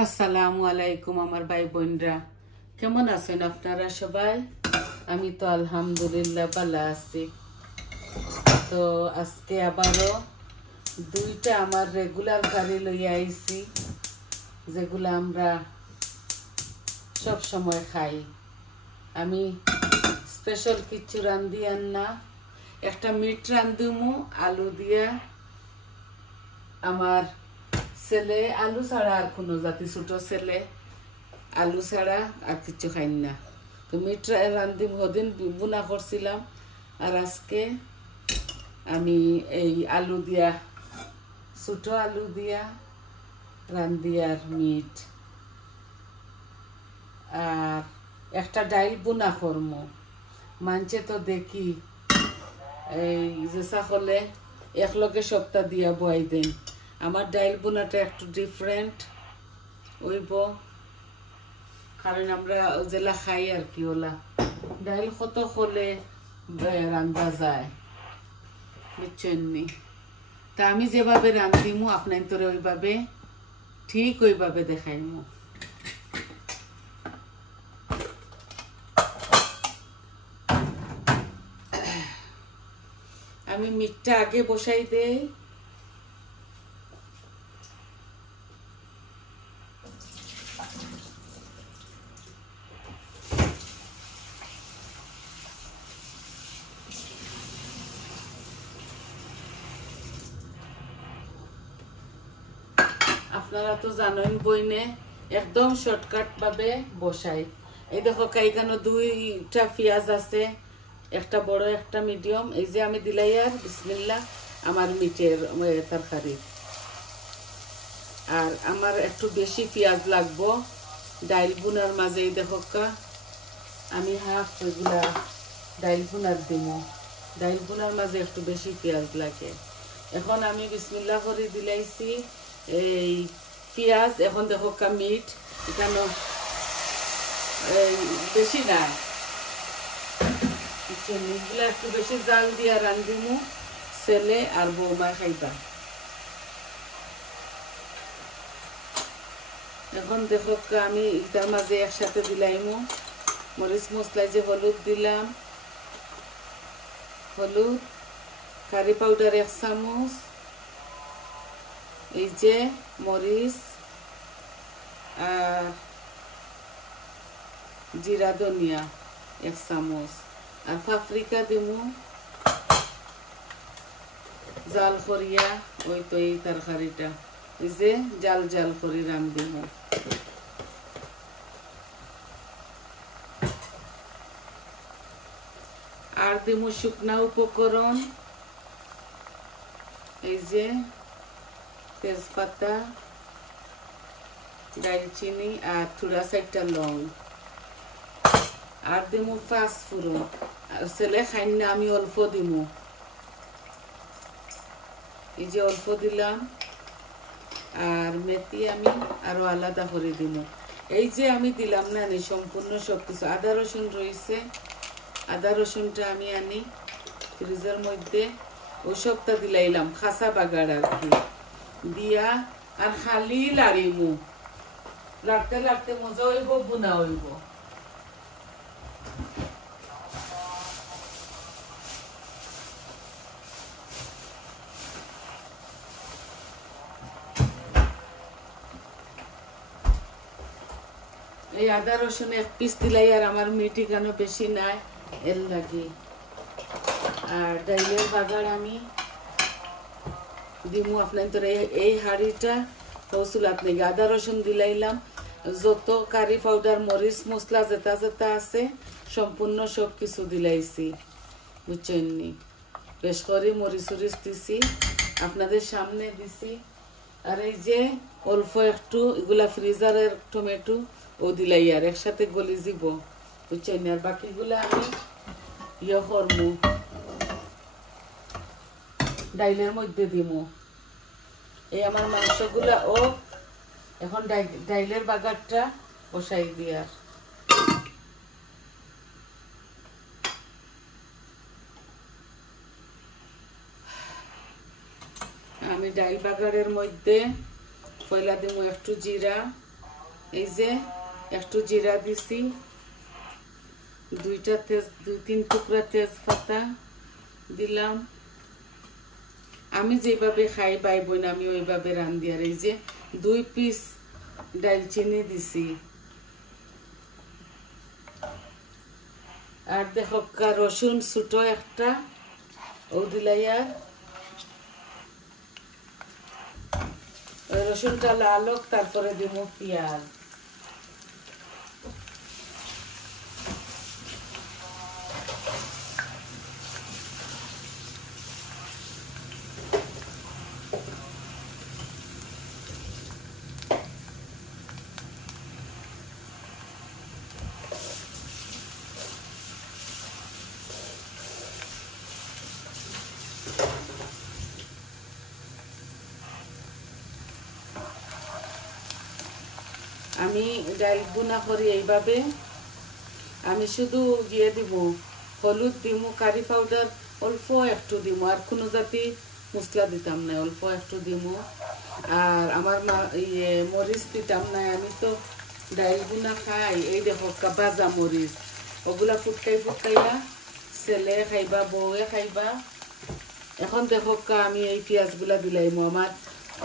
আসসালামু আলাইকুম আমার ভাই বোনরা, কেমন আছেন আপনারা সবাই? আমি তো আলহামদুলিল্লাহ ভালো আছি। তো আজকে আবারও দুইটা আমার রেগুলার গাড়ি লইয়া আইছি, যেগুলো আমরা সব সময় খাই। আমি স্পেশাল কিচ্ছু রান্ধি আর না, একটা মিট রান্ধুমু আলু দিয়া। আমার ছেলে আলু ছাড়া আর কোনো জাতি, ছোট ছেলে আলু ছাড়া আর কিছু খাই না। তো মিট রান্ধি হদিন বুনা করছিলাম, আর আজকে আমি এই আলু দিয়া, ছোট আলু দিয়া রান্ধি আর মিট, আর একটা ডাইল বুনা করমু। মানছে তো দেখি এই যে সকলে একলগে সপ্তাহ দিয়া বয়াই দেন। আমার ডাইল বোনাটা একটু ডিফারেন্ট হইব, কারণ আমরা যেলা খাই আর কি, ওলা ডাইল কত হলে রান্ধা যায়, বুঝছেন নি? তা আমি যেভাবে রান্ধিমু আপনার তোরে ওইভাবে, ঠিক ওইভাবে দেখাইমু। আমি মিটটা আগে বসাই দেই। আপনারা তো জানেন বইনে একদম শর্টকাট ভাবে বসাই। এই দেখো এখানে দুইটা পেঁয়াজ আছে, একটা বড় একটা মিডিয়াম। এই যে আমি দিলাই আর বিসমিল্লাহ আমার মিটের তরকারি। আর আমার একটু বেশি পেঁয়াজ লাগবো ডাইল বুনার মাঝে। এই দেখো আমি হাফ এগুলা ডাইল বুনার দিব। ডাইল বুনার মাঝে একটু বেশি পেঁয়াজ লাগে। এখন আমি বিসমিল্লাহ করে দিলাইছি এই পেঁয়াজ। এখন দেখো মিট এখানে বেশি নাই, মিটগুলা একটু বেশি জাল দিয়া রান্ধিমু, ছেলে আর বৌমা খাইবা। এখন দেখো আমি এটার মাঝে একসাথে দিলাইমু মরিচ মশলা, যে হলুদ দিলাম, হলুদ, কারি পাউডার 1 চামচ, এই যে মরিচ আর জিরা ধনিয়া 1 চামচ, আর পাপরিকা দিমু, জাল করিয়া। ওই তো এই তরকারিটা এই যে জাল জাল করি রান্ধিমু। আর দিমু শুকনা উপকরণ, এই যে তেজপাতা, দারচিনি আর থোড়া সাইটা লং। আর দিমু 5 ফোড়ন। আর ছেলে খাই না, আমি অল্প দিমু, এই যে অল্প দিলাম। আর মেথি আমি আরো আলাদা করে দিমু। এই যে আমি দিলাম না সম্পূর্ণ সবকিছু। আদা রসুন রয়েছে, আদা রসুনটা আমি আনি ফ্রিজের মধ্যে, ওই সবটা দিলাইলাম খাসা বাগার আর কি দিয়া। আর খালি লাড়িমু, লাড়তে লাড়তে মজা হইব, বুনা হইব। এই আদা রসুন 1 পিস দিলাই, আর আমার মিটি কেন বেশি নাই এর লাগি। আর ডাইলের বাগার আমি দিমু আপনার তোর এই হাঁড়িটা হসুল। আপনি আদা রসুন দিলাইলাম, যত কারি পাউডার মরিচ মশলা যেটা যেটা আছে সম্পূর্ণ সব কিছু দিলাইছি, বুঝছেন নি? বেশ করে মরিচ উরিচ দিছি, আপনাদের সামনে দিছি। আর এই যে অল্প একটু এগুলা ফ্রিজারের টমেটো ও দিলাই, আর একসাথে গলি দিব, বুঝছেন? আর বাকিগুলা আমি করমু, ডাইলের মধ্যে দিমু। এই আমার মাংসগুলা ও এখন ডাইলের বাগারটা বসাই দিয়ার। আমি ডাইল বাগারের মধ্যে পয়লা দিমু একটু জিরা, এই যে একটু জিরা দিছি, দুই তিন টুকরা তেজপাতা দিলাম। আমি যেভাবে খাই ভাই বোন আমি ওইভাবে রান্ধি। আর এই যে 2 পিস ডালচিনি দিছি। আর দেখো রসুন ছোট একটা ও দিলাই। আর ওই রসুনটা লাল হোক, তারপরে দিব পেঁয়াজ। আমি ডাল বুনা করি এইভাবে। আমি শুধু দিয়ে দিব হলুদ দিমু, কারি পাউডার অল্প একটু দিমু, আর কোনো জাতি মশলা দিতাম না, অল্প একটু দিমু। আর আমার মরিচ দিতাম না। আমি তো ডাল বুনা খাই। এই দেখো ভাজা মরিচ, ওগুলা ফুটকাইয়া ছেলে খাইবা, বউয়ে খাইবা। এখন দেখো আমি এই পেঁয়াজগুলা দিলাইমু। আমার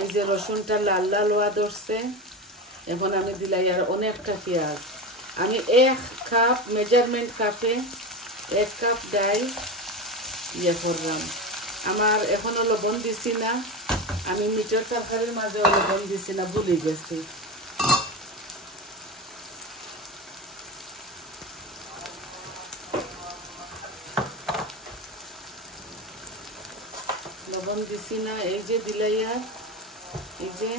এই যে রসুনটা লাল লাল হওয়া ধরছে, এখন আমি দিলাই আর অনেকটা পেঁয়াজ। আমি 1 কাপ মেজারমেন্ট কাপে 1 কাপ ডাল করলাম। আমার এখনো লবণ দিছি না, আমি মিটার তরকারির মাঝে লবণ দিছি না, ভুলে গেছি। লবণ দিছি না, এই যে দিলাই। আর এই যে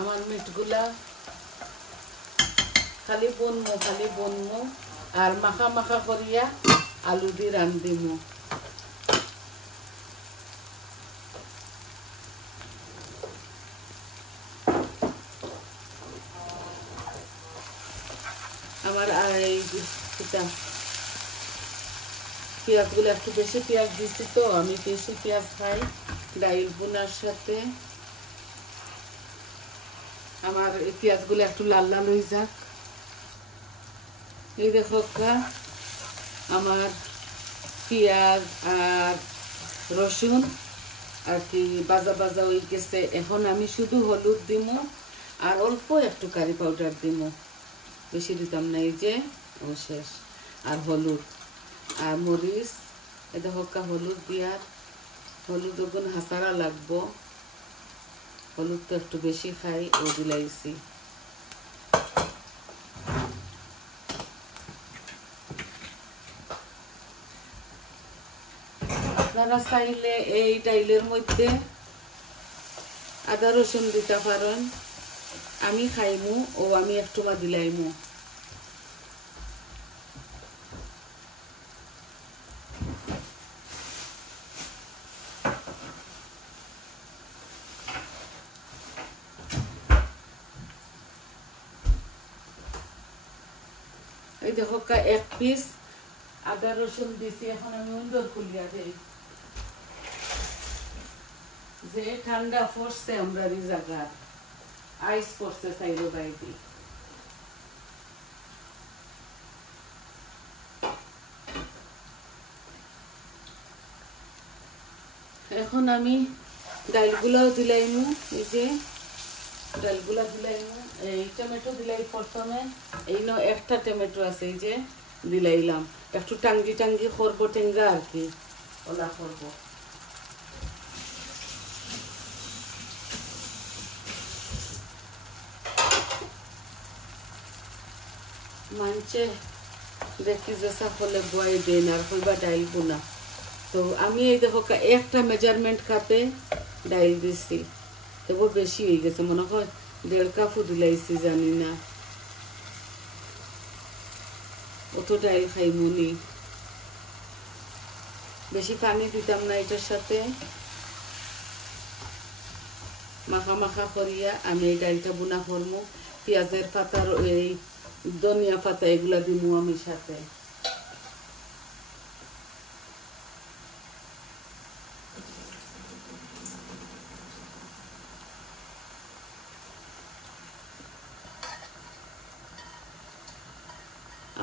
আমার মিটগুলা খালি বনমু আর মাখা মাখা করিয়া আলু দিয়ে রান্ধিমু। আমার এই পেঁয়াজগুলো একটু বেশি পেঁয়াজ দিচ্ছি, তো আমি বেশি পেঁয়াজ খাই ডাল বোনার সাথে। আমার এই পেঁয়াজগুলো একটু লাল লাল হয়ে যাক। এই দেখো আমার পেঁয়াজ আর রসুন আর কি বাজা বাজা হয়ে গেছে। এখন আমি শুধু হলুদ দিমু আর অল্প একটু কারি পাউডার দিমু, বেশি দিতাম না। এই যে শেষ। আর হলুদ আর মরিচ, এই দেখো হলুদ দিয়ার, হলুদ ওগুন হাসারা লাগবো। হলুদ তো একটু বেশি খাই, ও দিলাইছি। আপনারা চাইলে এই ডাইলের মধ্যে আদা রসুন দিতে পারেন। আমি খাইমু ও আমি একটু মা দিলাইমু। এই দেখো 1 পিস আদা রসুন দিছি। এখন আমি উন্দর খুলিয়া দেই যে ঠান্ডা পড়ছে, আমরা এই জায়গা আইস পড়ছে সাইডে বাইদি। এখন আমি ডালগুলাও দিলাইমু। এই যে ডালগুলা দিলাইমু। এই টমেটো দিলাই প্রথমে। এই একটা টমেটো আছে, এই যে দিলাইলাম। একটু টাঙ্গি টাঙ্গি করবো, টেঙ্গা আর কি ওলা করবো। মানছে দেখি যে সকলে বয় দেন আর কইবা ডাইল বোনা। তো আমি এই দেখো একটা মেজারমেন্ট কাপে ডাইল দিছি, তবু বেশি হয়ে গেছে, মনে হয় 1.5 কাপও দিলাইছি, জানি না। অত ডাইল খাইমুনি, বেশি পানি দিতাম না। এটার সাথে মাখা মাখা করিয়া আমি এই ডাইলটা বোনা করবো। পেঁয়াজের পাতার এই ধনিয়া পাতা এগুলা দিমু আমি সাথে।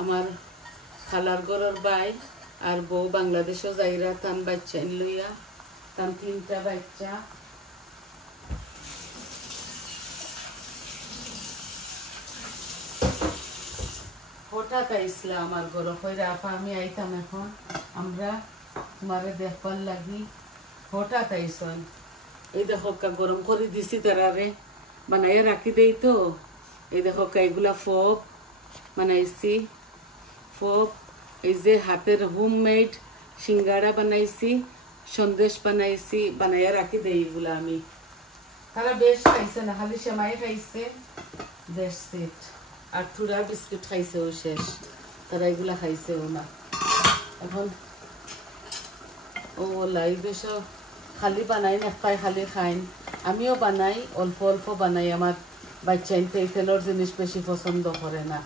আমার খালার ঘরের বাই আর বউ বাংলাদেশও যাইরা তান বাচ্চা লইয়া, তান 3টা বাচ্চা। হঠাৎ আইসলা আমার ঘর, কইরা আপা আমি আইতাম এখন, আমরা তোমারে দেখবার লাগি। হঠাৎ আইসন, এই দেখো গরম করে দিছি তারারে, বানাইয়া রাখি দেই তো। এই দেখো এগুলা ফোক বানাইছি, ফোক। এই যে হাতের হোমমেড সিঙ্গাড়া বানাইছি, সন্দেশ বানাইছি, বানাইয়া রাখি দেই এগুলা আমি। তারা বেশ খাইছে না, খালি সেমাই খাইছে, দ্যাটস ইট। আর থুড়া বিস্কুট খাইছেও শেষ, তারা এগুলা খাইছেও না। এখন ও লাই বেশ খালি বানাই নেপায়, খালি খাইন। আমিও বানাই, অল্প অল্প বানাই। আমার বাচ্চা এই তেলের জিনিস বেশি পছন্দ করে না।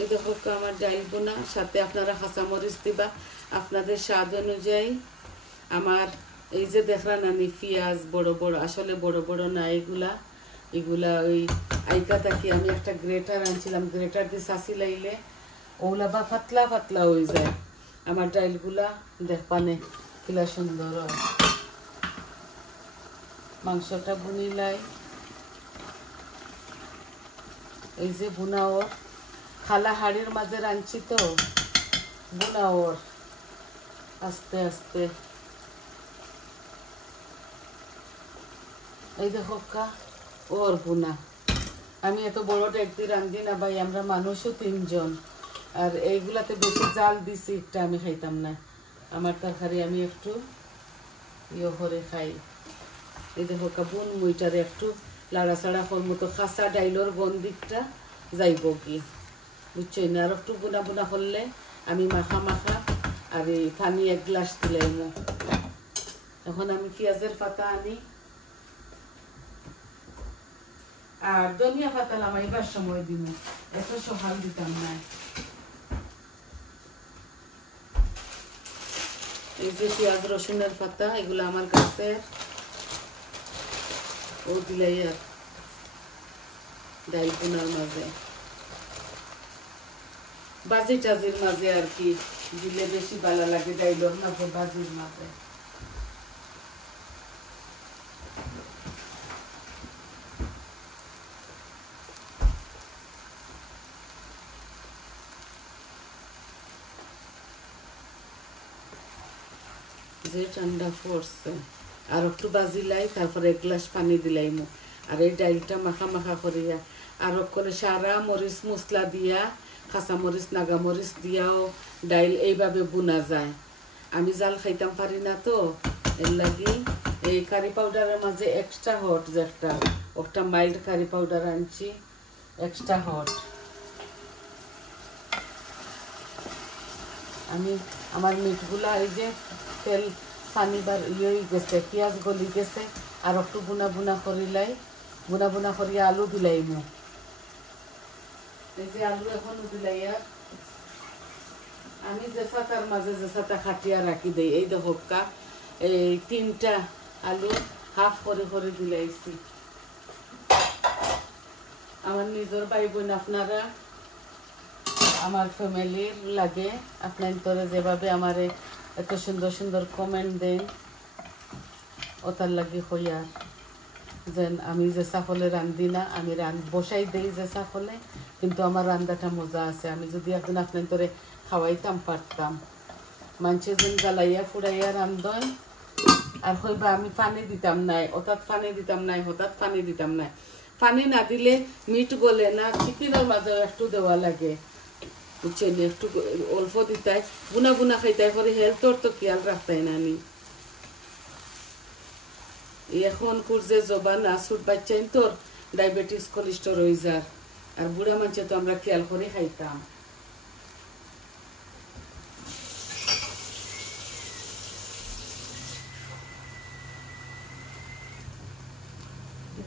এই দেখো আমার ডাইল বোনা, সাথে আপনারা কাঁচামরিচ দিবা আপনাদের স্বাদ অনুযায়ী। আমার এই যে দেখরা নানি পেঁয়াজ বড় বড়, আসলে বড় বড় না এগুলা, এগুলা ওই আইকা থাকি আমি একটা গ্রেটার আনছিলাম, গ্রেটার দিয়ে চাষি লাইলে ওগুলা বা পাতলা পাতলা হয়ে যায়। আমার ডাইলগুলা দেখবানে কিলা সুন্দর হয়। মাংসটা বুনিলাই, এই যে বুনাও খালা হাড়ির মাঝে রাঁধছি তো, বুনাও আস্তে আস্তে। এই দেখো ওর বুনা। আমি এত বড় ডেকদি রান্ধি না ভাই, আমরা মানুষও 3 জন। আর এইগুলাতে বেশি জাল দিছি, একটা আমি খাইতাম না। আমার তরকারি আমি একটু ইয়ে করে খাই। এই দেখো বুন মুইটারে একটু লাড়াচাড়া করবো তো খাসা ডাইলর গন্ধিকটা যাইব কি, বুঝছই না। আর একটু বুনা বুনা করলে আমি মাখা মাখা আর এই পানি 1 গ্লাস দিলাম। এখন আমি পেঁয়াজের পাতা আনি আর ধনিয়া পাতা লামাইবার সময় দিব, এত সকাল দিতাম না। এই যে পেঁয়াজ রসুনের পাতা, এগুলো আমার কাছে ও দিলাই আর ডাইল বোনার মাঝে, বাজি টাজির মাঝে আর কি দিলে বেশি ভালো লাগে, ডাইলর মাঝে বাজির মাঝে। যে ঠান্ডা পড়ছে, আর একটু বাজিলাই, তারপরে 1 গ্লাস পানি দিলাইমু। আর এই ডাইলটা মাখা মাখা করিয়া আর করে সারা মরিচ মশলা দিয়া, কাঁচামরিচ নাগামরিচ দিয়াও ডাইল এইভাবে বুনা যায়। আমি জাল খাইতাম পারি না তো, এর লাগি এই কারি পাউডারের মাঝে এক্সট্রা হট, যে একটা মাইল্ড কারি পাউডার আনছি এক্সট্রা হট। আমি আমার মিটগুলা এই যে তেল পানি বার ইয়ে গেছে, পেঁয়াজ গলি গেছে, আর একটু বুনা বুনা করিলাই, বুনা বুনা করিয়া আলু দিলাইমু। এই যে আলু এখন দিলাই, আর আমি জেসাটার মাঝে জেসাটা খাটিয়া রাখি দেই। এই দেখো এই 3টা আলু হাফ করে করে দিলাইছি। আমার নিজের ভাই বোন আপনারা, আমার ফ্যামিলির লাগে, আপনার যেভাবে আমার এত সুন্দর সুন্দর কমেন্ট দেন, ওটার লাগে হইয়া যেন আমি যে সাফলে রান্ধি না, আমি বসাই দেই যে সাফলে, কিন্তু আমার রান্নাটা মজা আছে। আমি যদি একদিন আপনার খাওয়াইতাম পারতাম, মানুষে যেন জ্বালাইয়া ফুরাইয়া রান্ধন, আর হইবা আমি পানি দিতাম নাই, হঠাৎ পানি দিতাম নাই, হঠাৎ পানি দিতাম নাই। পানি না দিলে মিট গলে না, চিকেনের মাঝে একটু দেওয়া লাগে, বুঝছেন, একটু অল্প দিতাই, বুনা বুনা খাইতাই করে হেলথর তো খেয়াল রাখতাই না। আমি এখন যে জবান ছোট বাচ্চাই তোর ডায়াবেটিস কোলেস্টেরল হয়ে যার, আর বুড়া মানুষে তো আমরা খেয়াল করে খাইতাম।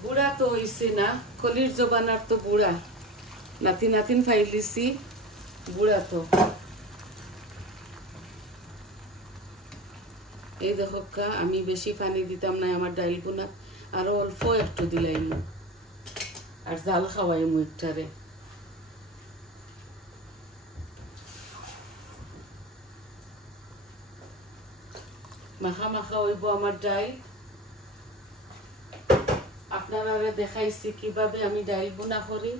বুড়া তো হইছে না, কলির জবানার তো বুড়া, নাতি নাতিন ফাইলিছি, বুড়া তো। এই দেখো আমি বেশি পানি দিতাম না আমার ডাইল বোনা, আরো অল্প একটু দিলাইম, আর জাল খাওয়াই মুখটারে। মাখা মাখা হইব আমার ডাইল। আপনারা দেখাইছি কিভাবে আমি ডাইল বোনা করি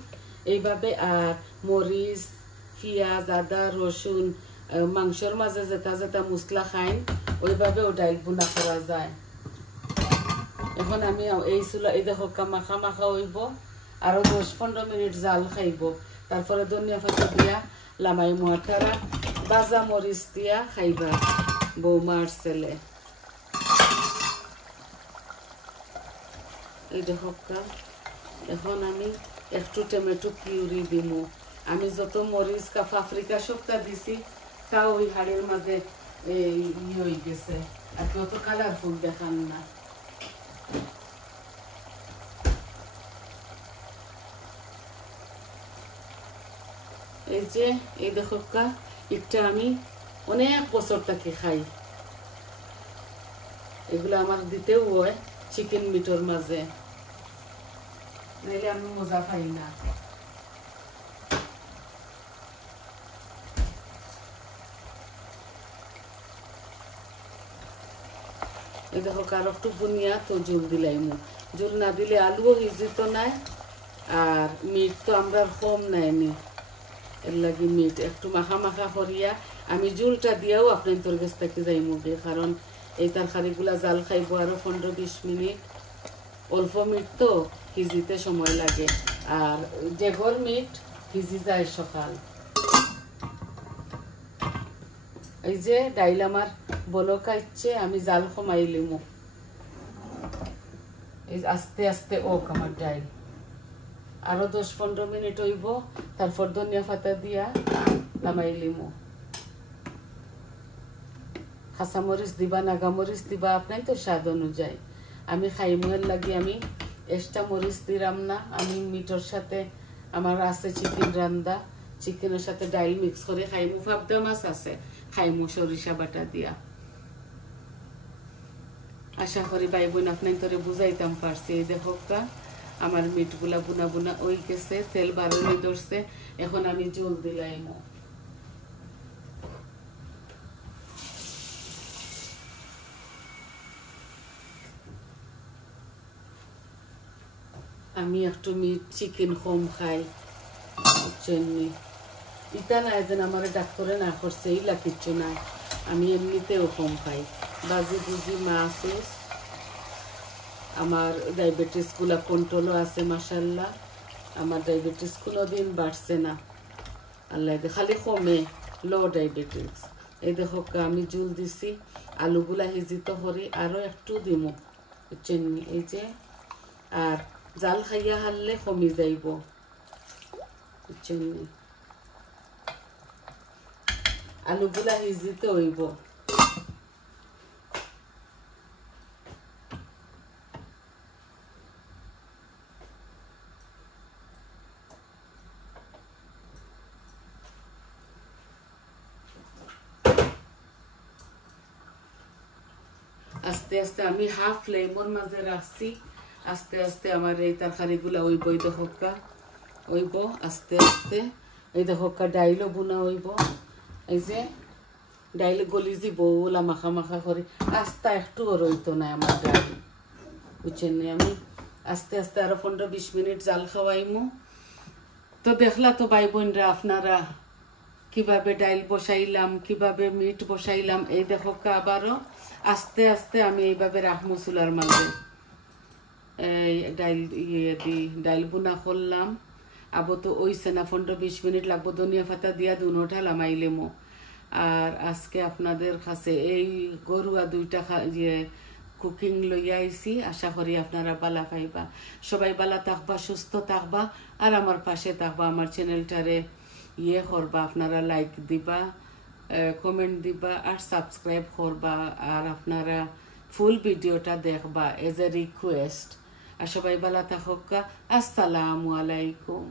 এইভাবে। আর মরিচ, পিঁয়াজ, আদা, রসুন, মাংসর মাঝে যেটা যেটা মশলা খাইন ওইভাবেও ডাইল বোনা করা যায়। এখন আমি এই চুলা এই দেখো মাখা মাখা হইব, আরো 10-15 মিনিট জাল খাইব। তারপরে ধনিয়া পাতা দিয়া লামাই মোয়াটারা বাজা মরিচ দিয়া খাইবা বৌমার ছেলে। এই দেখো এখন আমি একটু টমেটো পিউরি দিব। আমি যত মরিচ পাপরিকা সবটা দিছি তাও ওই হাড়ের মাঝে হয়ে গেছে, আর কত কালারফুল দেখান না। এই যে এই দেখো একটা আমি অনেক বছর থেকে খাই, এগুলো আমার দিতেও হয় চিকেন মিটর মাঝে, নাইলে আমি মজা পাই না। এই দেখো কারো একটু বুনিয়া তো জল দিলাইমু, জল না দিলে আলুও হিজিত নাই, আর মিট তো আমরা কম নাইনি, এর লাগি মিট একটু মাখা মাখা করিয়া আমি জুলটা দিয়াও আপনার তোর কাছ থেকে যাইমু গে, কারণ এই তরকারিগুলা জাল খাইব আরো 15-20 মিনিট। অল্প মিট তো ভিজিতে সময় লাগে, আর ডেগর মিট ভিজি যায় সকাল। এই যে ডাইল আমার বলকাইছে, আমি জাল কমাই লিমু। এই আস্তে আস্তে ওক আমার ডাইল আরো 10-15 মিনিট হইব, তারপর ধনিয়া পাতা দিয়া নামাই লিমু। কাঁচামরিচ দিবা, নাগামরিচ দিবা আপনার তো স্বাদ অনুযায়ী। আমি খাইমুয়ের লাগি আমি এক্সট্রা মরিচ দিলাম না। আমি মিটর সাথে আমার আছে চিকেন রান্দা, চিকেনের সাথে ডাইল মিক্স করে খাইমু। ফাবদা মাছ আছে খাইমু সরিষা বাটা দিয়া। আশা করি ভাই বোন আপনার তোরে বুঝাইতাম পারছি। এই দেখো আমার মিটগুলা বুনা বুনা ওই গেছে, তেল বাড়ানি ধরছে, এখন আমি জল দিলাইমু। আমি একটু মিট চিকেন কম খাই, বুঝছেন নি? ইটা নাই যেন আমার ডাক্তারে না করছে, এইলা কিচ্ছু নাই, আমি এমনিতেও কম খাই। বাজি বুজি মাছ, আমার ডায়াবেটিসগুলা কন্ট্রোলও আছে মাশাল্লাহ। আমার ডায়াবেটিস কোনোদিন বাড়ছে না, আল্লাহ খালি কমে, লো ডায়াবেটিস। এই দেখো আমি জুল দিছি, আলুগুলা হিজিত করি আরো একটু দিমু, বুঝছেন নি? এই যে আর জাল খাইয়া হারলে কমি যাইব, বুঝছেন নি? আলুগুলা হিজিতে হইব। আস্তে আস্তে আমি হাফ ফ্লেমর মাঝে রাখছি, আস্তে আস্তে আমার এই তরকারিগুলা ওইব। এই দেখোকা ওইব আস্তে আস্তে। এই দেখোকা ডাইলও বুনা হইব। এই যে ডাইল গলি যাব ওলা মাখা মাখা করে, আস্তে একটু রইতো না আমার ডাইল, বুঝছেন নি? আমি আস্তে আস্তে আরো 15-20 মিনিট জাল খাওয়াইমু। তো দেখলা তো ভাই বোনরা আপনারা কিভাবে ডাইল বসাইলাম, কিভাবে মিট বসাইলাম। এই দেখো আবারও আস্তে আস্তে আমি এইভাবে রাখমু চুলার মাঝে। এই ডাইল ডাইল বুনা করলাম, আবো তো ওইছে না, 15-20 মিনিট লাগবো। ধনিয়া পাতা দিয়া দুনোটা লামাইলেমো। আর আজকে আপনাদের কাছে এই গরুয়া 2টা কুকিং লইয়া আইছি। আশা করি আপনারা বালা পাইবা, সবাই বালা থাকবা, সুস্থ থাকবা, আর আমার পাশে থাকবা। আমার চ্যানেলটারে করবা, আপনারা লাইক দিবা, কমেন্ট দিবা, আর সাবস্ক্রাইব করবা, আর আপনারা ফুল ভিডিওটা দেখবা এজ এ রিকোয়েস্ট। আর সবাই ভালো থাকুক। আসসালামু আলাইকুম।